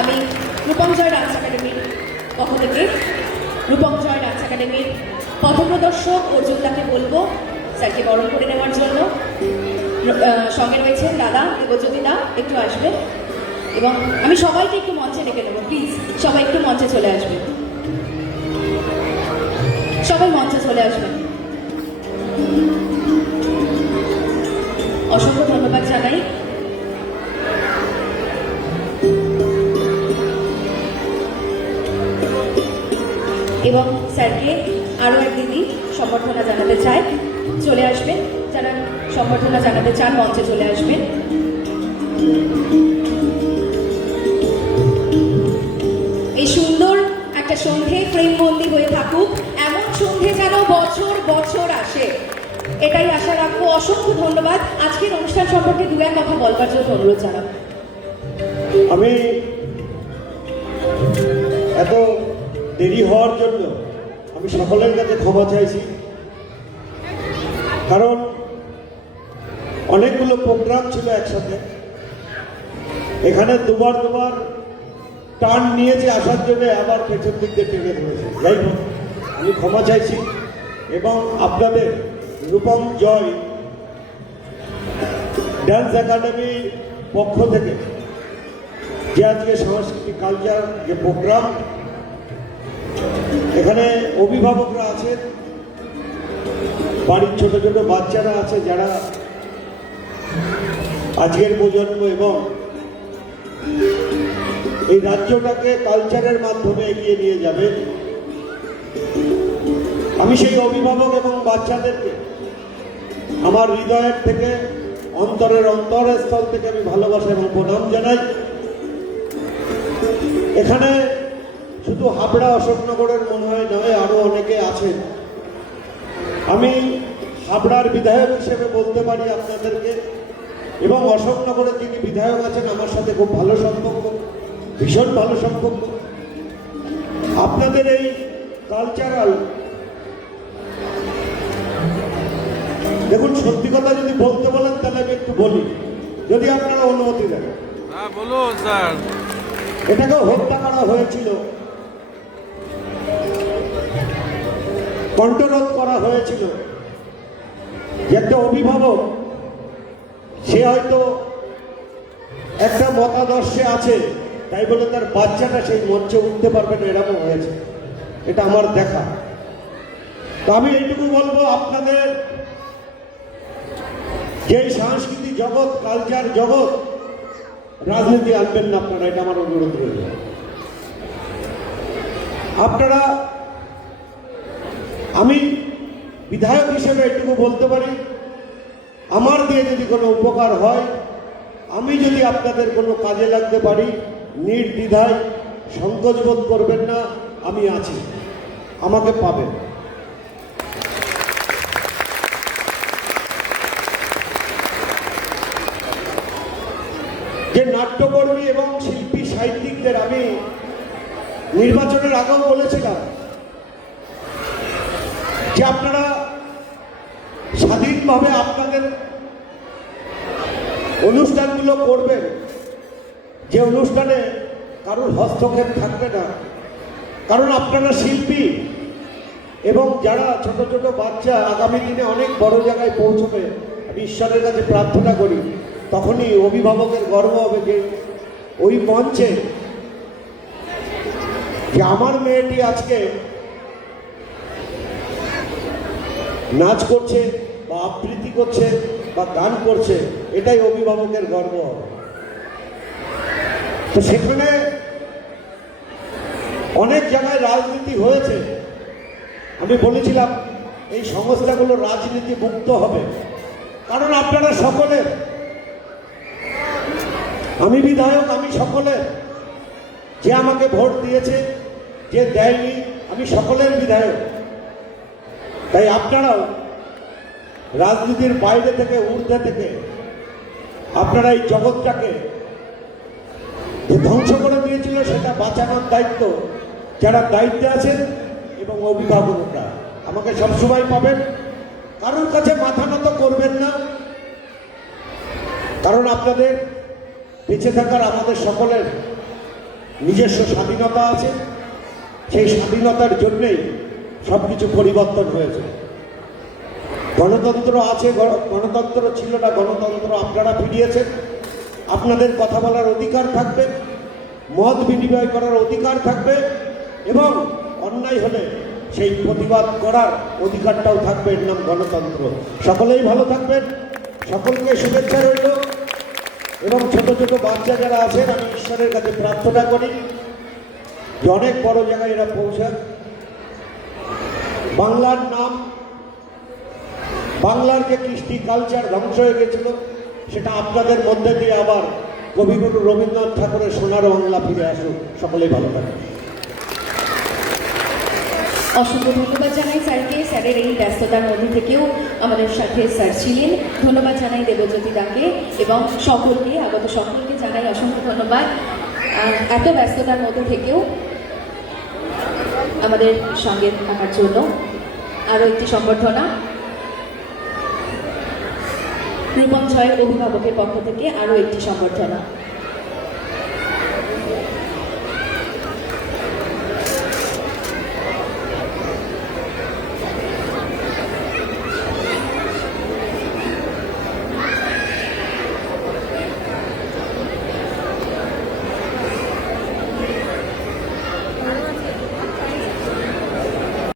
আমি রূপঞ্জয় ডান্স একাডেমির পক্ষ থেকে রূপঞ্জয় ডান্স একাডেমির পথপ্রদর্শক অর্জুনদাকে বলবো স্যারকে বরণ করে নেওয়ার জন্য। সঙ্গে রয়েছেন দাদা দেবজ্যোতিদা, একটু আসবে এবং আমি সবাইকে একটু মঞ্চে ডেকে নেবো। প্লিজ সবাই একটু মঞ্চে চলে আসবে, সবাই মঞ্চে চলে আসবেন। অসংখ্য ধন্যবাদ জানাই। এবং স্যারকে আরও একদিনই সম্বর্ধনা জানাতে চাই, চলে আসবেন। যারা সম্বর্ধনা জানাতে চান মঞ্চে চলে আসবেন। এই সুন্দর একটা সন্ধে ফ্রেমবন্দি হয়ে থাকুক, এমন সন্ধে যেন বছর বছর আসে, এটাই আশা রাখবো। অসংখ্য ধন্যবাদ। আজকের অনুষ্ঠান সম্পর্কে দু এক কথা বলবার জন্য অনুরোধ জানাবো। আমি এত দেরি হওয়ার জন্য আমি সকলের কাছে ক্ষমা চাইছি, কারণ অনেকগুলো প্রোগ্রাম ছিল একসাথে। এখানে দুবার টার্ন নিয়েছে আসার জন্য, আবার পেছন দিক দিয়ে টেনে ধরেছে। যাই হোক, আমি ক্ষমা চাইছি এবং আপনাদের রূপম জয় ডান্স একাডেমির পক্ষ থেকে যে আজকে সাংস্কৃতিক কালচার যে প্রোগ্রাম, এখানে অভিভাবকরা আছেন, বাড়ির ছোট ছোট বাচ্চারা আছে যারা আজকের প্রজন্ম এবং এই রাজ্যটাকে কালচারের মাধ্যমে এগিয়ে নিয়ে যাবে। আমি সেই অভিভাবক এবং বাচ্চাদেরকে আমার হৃদয়ের থেকে, অন্তরের অন্তরস্থল থেকে আমি ভালোবাসা এবং প্রণাম জানাই। এখানে শুধু হাবড়া অশোকনগরের মনে হয় নয়, আরো অনেকে আছেন। আমি হাবড়ার বিধায়ক হিসেবে বলতে পারি আপনাদেরকে, এবং অশোকনগরে যিনি বিধায়ক আছেন আমার সাথে খুব ভালো সম্পর্ক, ভীষণ ভালো সম্পর্ক। আপনাদের এই কালচারাল, দেখুন সত্যি কথা যদি বলতে বলেন তাহলে আমি একটু বলি, যদি আপনারা অনুমতি দেন। হ্যাঁ বলুন স্যার। এটাকে হত্যা করা হয়েছিল, কণ্ঠরোধ করা হয়েছিল। যে একটা অভিভাবক, সে হয়তো একটা মতাদর্শে আছে, তাই বলে তার বাচ্চাটা সেই মঞ্চে উঠতে পারবে না, এরকম হয়েছে। এটা আমার দেখা। তো আমি এইটুকু বলবো, আপনাদের যে সাংস্কৃতিক জগৎ, কালচার জগৎ, রাজনীতি আনবেন না আপনারা, এটা আমার অনুরোধ রইল। আপনারা, আমি বিধায়ক হিসেবে এটুকু বলতে পারি, আমার দিয়ে যদি কোনো উপকার হয়, আমি যদি আপনাদের কোনো কাজে লাগতে পারি, নির্দ্বিধায় সংকোচ বোধ করবেন না, আমি আছি, আমাকে পাবেন। যে নাট্যকর্মী এবং শিল্পী সাহিত্যিকদের আমি নির্বাচনের আগেও বলেছিলাম যে আপনারা স্বাধীনভাবে আপনাদের অনুষ্ঠানগুলো করবেন, যে অনুষ্ঠানে কারোর হস্তক্ষেপ থাকবে না। কারণ আপনারা শিল্পী, এবং যারা ছোট ছোট বাচ্চা আগামী দিনে অনেক বড় জায়গায় পৌঁছবে, আমি ঈশ্বরের কাছে প্রার্থনা করি, তখনই অভিভাবকের গর্ব হবে যে ওই মঞ্চে যে আমার মেয়েটি আজকে নাচ করছে বা আবৃত্তি করছে বা গান করছে, এটাই অভিভাবকের গর্ব হবে। তো সেখানে অনেক জায়গায় রাজনীতি হয়েছে। আমি বলেছিলাম এই সংস্থাগুলো রাজনীতি মুক্ত হবে, কারণ আপনারা সকলের, আমি বিধায়ক, আমি সকলের, যে আমাকে ভোট দিয়েছে, যে দেয়নি, আমি সকলের বিধায়ক। তাই আপনারাও রাজনীতির বাইরে থেকে, ঊর্ধ্বে থেকে আপনারা এই জগৎটাকে যে ধ্বংস করে দিয়েছিল সেটা বাঁচানোর দায়িত্ব যারা দায়িত্বে আছেন এবং অভিভাবকরা আমাকে সবসময় পাবেন। কারোর কাছে মাথা নত করবেন না, কারণ আপনাদের বেঁচে থাকার আমাদের সকলের নিজস্ব স্বাধীনতা আছে, সেই স্বাধীনতার জন্যেই সব কিছু পরিবর্তন হয়েছে। গণতন্ত্র আছে, গণতন্ত্র ছিল না, গণতন্ত্র আপনারা ফিরিয়েছেন। আপনাদের কথা বলার অধিকার থাকবে, মত বিনিময় করার অধিকার থাকবে, এবং অন্যায় হলে সেই প্রতিবাদ করার অধিকারটাও থাকবে। এর নাম গণতন্ত্র। সকলেই ভালো থাকবেন, সকলকে শুভেচ্ছা রইল। এবং ছোট ছোট বাচ্চা যারা আছেন, আমি ঈশ্বরের কাছে প্রার্থনা করি যে অনেক বড় জায়গায় এরা পৌঁছান। বাংলার নাম, বাংলার যে কৃষ্টি কালচার ধ্বংস হয়ে গেছিল, সেটা আপনাদের মধ্যে দিয়ে আবার কবিগুরু রবীন্দ্রনাথ ঠাকুরের সোনার বাংলা ফিরে আসুক। সকলেই ভালো থাকবেন। অসংখ্য ধন্যবাদ জানাই স্যারকে। স্যারের এই ব্যস্ততার মধ্যে থেকেও আমাদের সাথে স্যার ছিলেন। ধন্যবাদ জানাই দেবজ্যোতি দাকে এবং সকলকে, আগত সকলকে জানাই অসংখ্য ধন্যবাদ। এত ব্যস্ততার মধ্যে থেকেও আমাদের সঙ্গে থাকার জন্য। আরও একটি সম্বর্ধনা রূপম জয়ের অভিভাবকের পক্ষ থেকে, আরও একটি সম্বর্ধনা।